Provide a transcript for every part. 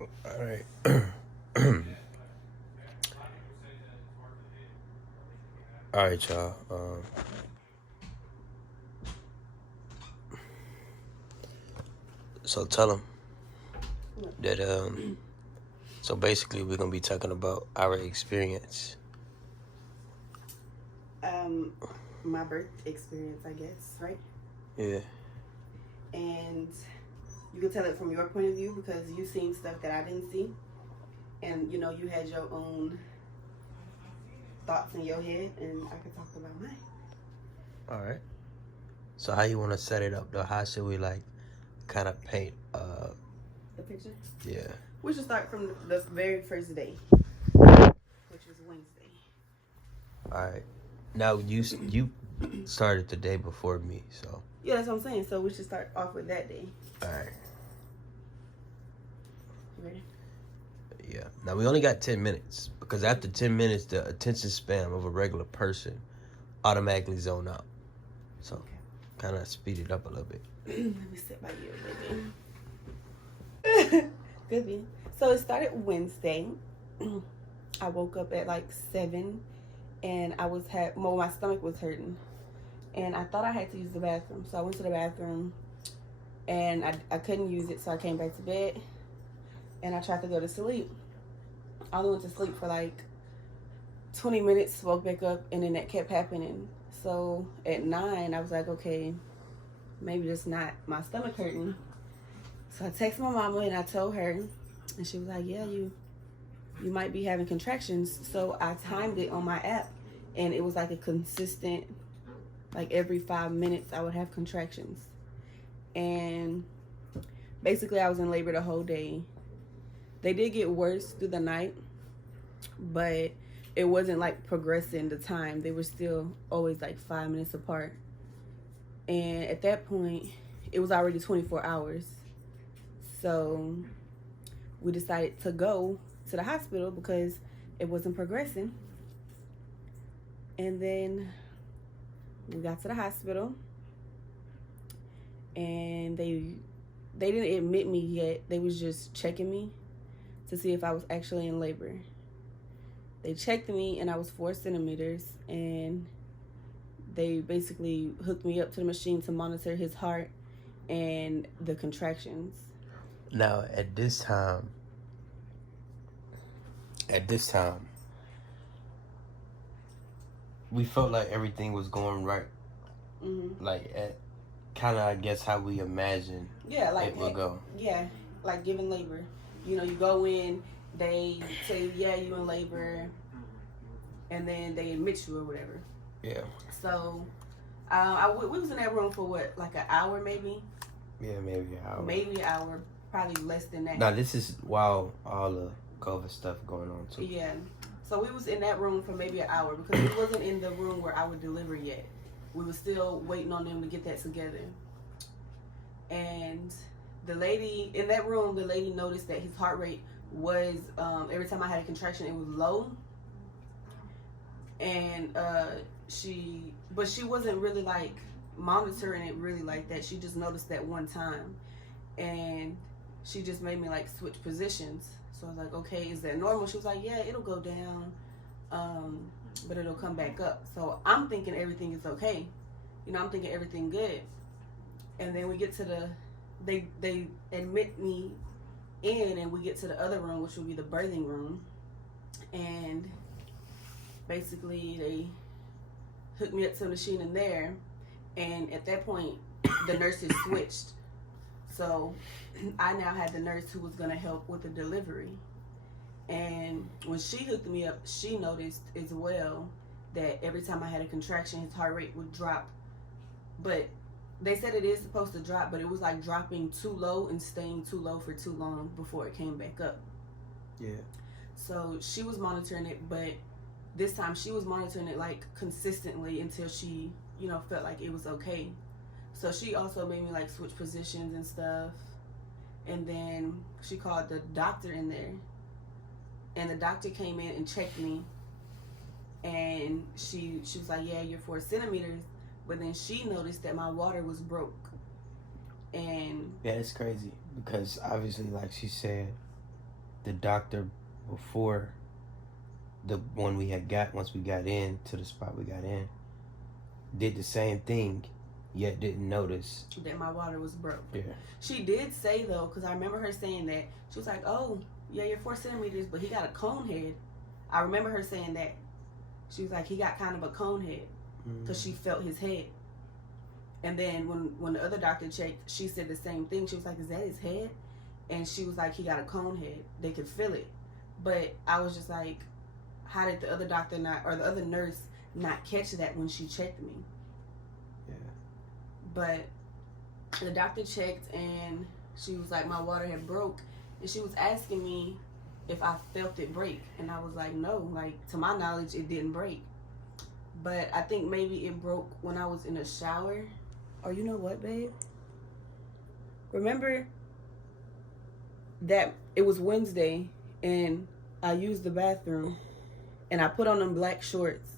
All right. All right, y'all. So tell them that so basically we're gonna be talking about our experience. My birth experience, I guess, right? Yeah. And you can tell it from your point of view because you seen stuff that I didn't see, and you had your own thoughts in your head, and I could talk about mine. All right. So how you wanna set it up though? How should we like kind of paint? The picture. Yeah. We should start from the very first day, which is Wednesday. All right. Now you started the day before me, so. Yeah, that's what I'm saying. So we should start off with that day. All right. You ready? Yeah. Now we only got 10 minutes because after 10 minutes, the attention span of a regular person automatically zone out. So, Okay. kind of speed it up a little bit. Let me sit by you, baby. Good. So it started Wednesday. I woke up at like 7, and my stomach was hurting, and I thought I had to use the bathroom. So I went to the bathroom, and I couldn't use it, so I came back to bed, and I tried to go to sleep. I only went to sleep for like 20 minutes, woke back up, and then that kept happening. So at 9, I was like, okay, maybe it's not my stomach hurting. So I texted my mama and I told her, and she was like, yeah, you might be having contractions. So I timed it on my app, and it was like a consistent, like every 5 minutes I would have contractions. And basically I was in labor the whole day. They did get worse through the night, but it wasn't like progressing the time. They were still always like 5 minutes apart. And at that point, it was already 24 hours. So we decided to go to the hospital because it wasn't progressing. And then we got to the hospital, and they didn't admit me yet. They was just checking me to see if I was actually in labor. They checked me, and I was 4 centimeters, and they basically hooked me up to the machine to monitor his heart and the contractions. Now, at this time, we felt like everything was going right. Mm-hmm. Like, at kind of, I guess, how we imagined it would go. Yeah, like giving labor. You go in, they say, yeah, you in labor, and then they admit you or whatever. Yeah. So, we was in that room for what, like an hour maybe? Yeah, maybe an hour. Maybe an hour, probably less than that. Now, this is while all the COVID stuff going on, too. Yeah. So we was in that room for maybe an hour because we wasn't in the room where I would deliver yet. We were still waiting on them to get that together. And the lady in that room, the lady noticed that his heart rate was, every time I had a contraction, it was low. And she wasn't really like monitoring it really like that. She just noticed that one time, and she just made me like switch positions. So I was like, okay, is that normal? She was like, yeah, it'll go down, but it'll come back up. So I'm thinking everything is okay. I'm thinking everything good. And then we get to they admit me in, and we get to the other room, which would be the birthing room. And basically they hooked me up to a machine in there. And at that point, the nurses switched. So I now had the nurse who was going to help with the delivery. And when she hooked me up, she noticed as well that every time I had a contraction, his heart rate would drop. But they said it is supposed to drop, but it was like dropping too low and staying too low for too long before it came back up. Yeah. So she was monitoring it, but this time she was monitoring it like consistently until she, felt like it was okay. So she also made me like switch positions and stuff. And then she called the doctor in there. And the doctor came in and checked me. And she was like, yeah, you're 4 centimeters. But then she noticed that my water was broke. And yeah, it's crazy because obviously, like she said, the doctor before the one we had got, once we got in to the spot we got in, did the same thing, yet didn't notice that my water was broke. Yeah. She did say, though, because I remember her saying that. She was like, oh, yeah, you're 4 centimeters, but he got a cone head. I remember her saying that. She was like, he got kind of a cone head, because she felt his head. And then when the other doctor checked, she said the same thing. She was like, is that his head? And she was like, he got a cone head. They could feel it. But I was just like, how did the other doctor not, or the other nurse not catch that when she checked me? Yeah. But the doctor checked, and she was like, my water had broke. And she was asking me if I felt it break. And I was like, no. Like, to my knowledge, it didn't break. But I think maybe it broke when I was in the shower. Or you know what, babe? Remember that it was Wednesday, and I used the bathroom, and I put on them black shorts,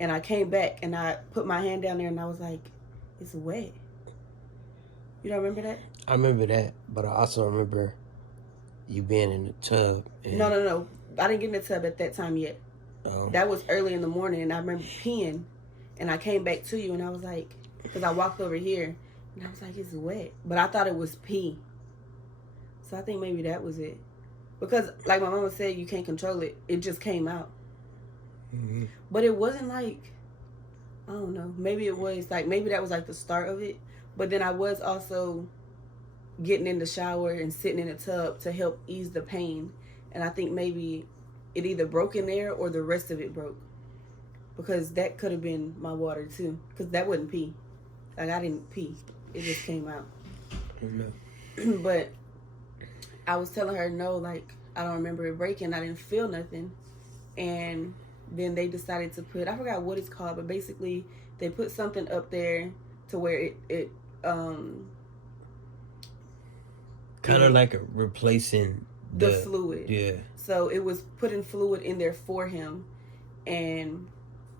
and I came back, and I put my hand down there, and I was like, it's wet. You don't remember that? I remember that, but I also remember you being in the tub. And... No. I didn't get in the tub at that time yet. Oh. That was early in the morning, and I remember peeing, and I came back to you, and I was like, because I walked over here, and I was like, it's wet. But I thought it was pee. So I think maybe that was it. Because, like my mama said, you can't control it. It just came out. Mm-hmm. But it wasn't like, I don't know. Maybe it was like, maybe that was like the start of it. But then I was also getting in the shower and sitting in the tub to help ease the pain. And I think maybe it either broke in there or the rest of it broke. Because that could have been my water too. Because that wasn't pee. Like, I didn't pee. It just came out. Mm-hmm. But I was telling her, no, like, I don't remember it breaking. I didn't feel nothing. And then they decided to put, I forgot what it's called, but basically they put something up there to where it kind of like a replacing the fluid. Yeah. So it was putting fluid in there for him. And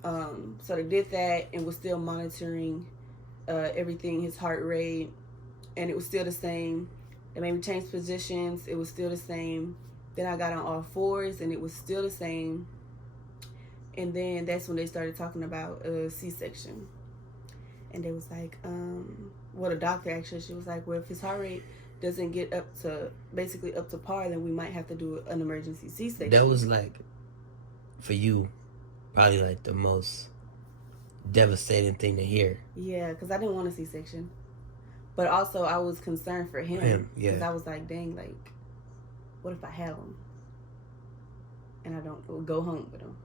so they did that and was still monitoring everything, his heart rate, and it was still the same. They made me change positions. It was still the same. Then I got on all fours, and it was still the same. And then that's when they started talking about a C-section. And they was like, well, the doctor actually, she was like, well, if his heart rate doesn't get up to, basically up to par, then we might have to do an emergency C-section. That was like, for you, probably like the most devastating thing to hear. Yeah, because I didn't want a C-section. But also, I was concerned for him. Yeah. Because I was like, dang, like, what if I have him? And I don't go home with him.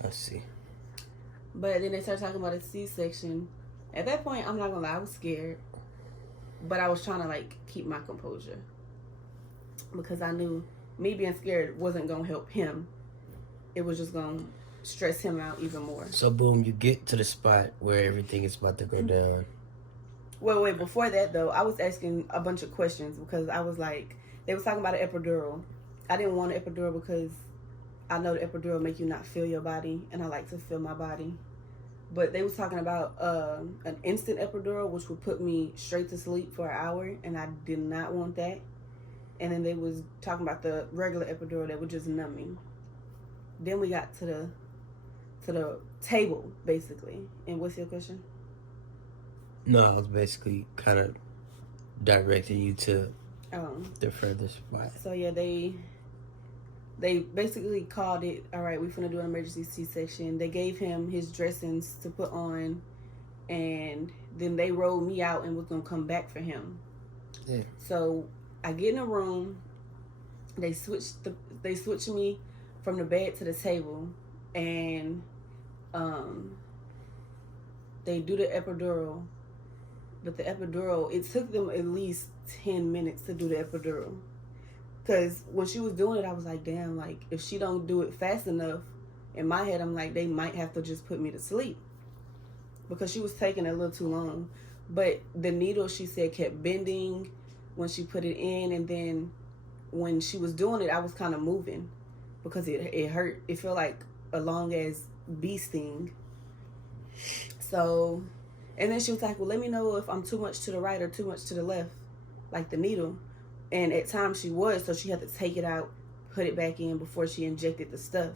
Let's see. But then they started talking about a C-section. At that point, I'm not going to lie, I was scared. But I was trying to, like, keep my composure. Because I knew me being scared wasn't going to help him. It was just going to stress him out even more. So, boom, you get to the spot where everything is about to go down. Well, wait, before that, though, I was asking a bunch of questions because I was like, they was talking about an epidural. I didn't want an epidural because I know the epidural make you not feel your body, and I like to feel my body. But they was talking about an instant epidural, which would put me straight to sleep for an hour, and I did not want that. And then they was talking about the regular epidural that would just numb me. Then we got to the table, basically. And what's your question? No, I was basically kind of directing you to the further spot. So yeah, they basically called it, all right, we're finna do an emergency C-section. They gave him his dressings to put on, and then they rolled me out and was gonna come back for him. Yeah. So I get in a room. They switched me from the bed to the table, and they do the epidural. But the epidural, it took them at least 10 minutes to do the epidural. Because when she was doing it, I was like, damn, like, if she don't do it fast enough, in my head, I'm like, they might have to just put me to sleep. Because she was taking a little too long. But the needle, she said, kept bending when she put it in. And then when she was doing it, I was kind of moving. Because it hurt. It felt like a long-ass bee sting. So, and then she was like, well, let me know if I'm too much to the right or too much to the left. Like the needle. And at times she was, so she had to take it out, put it back in before she injected the stuff.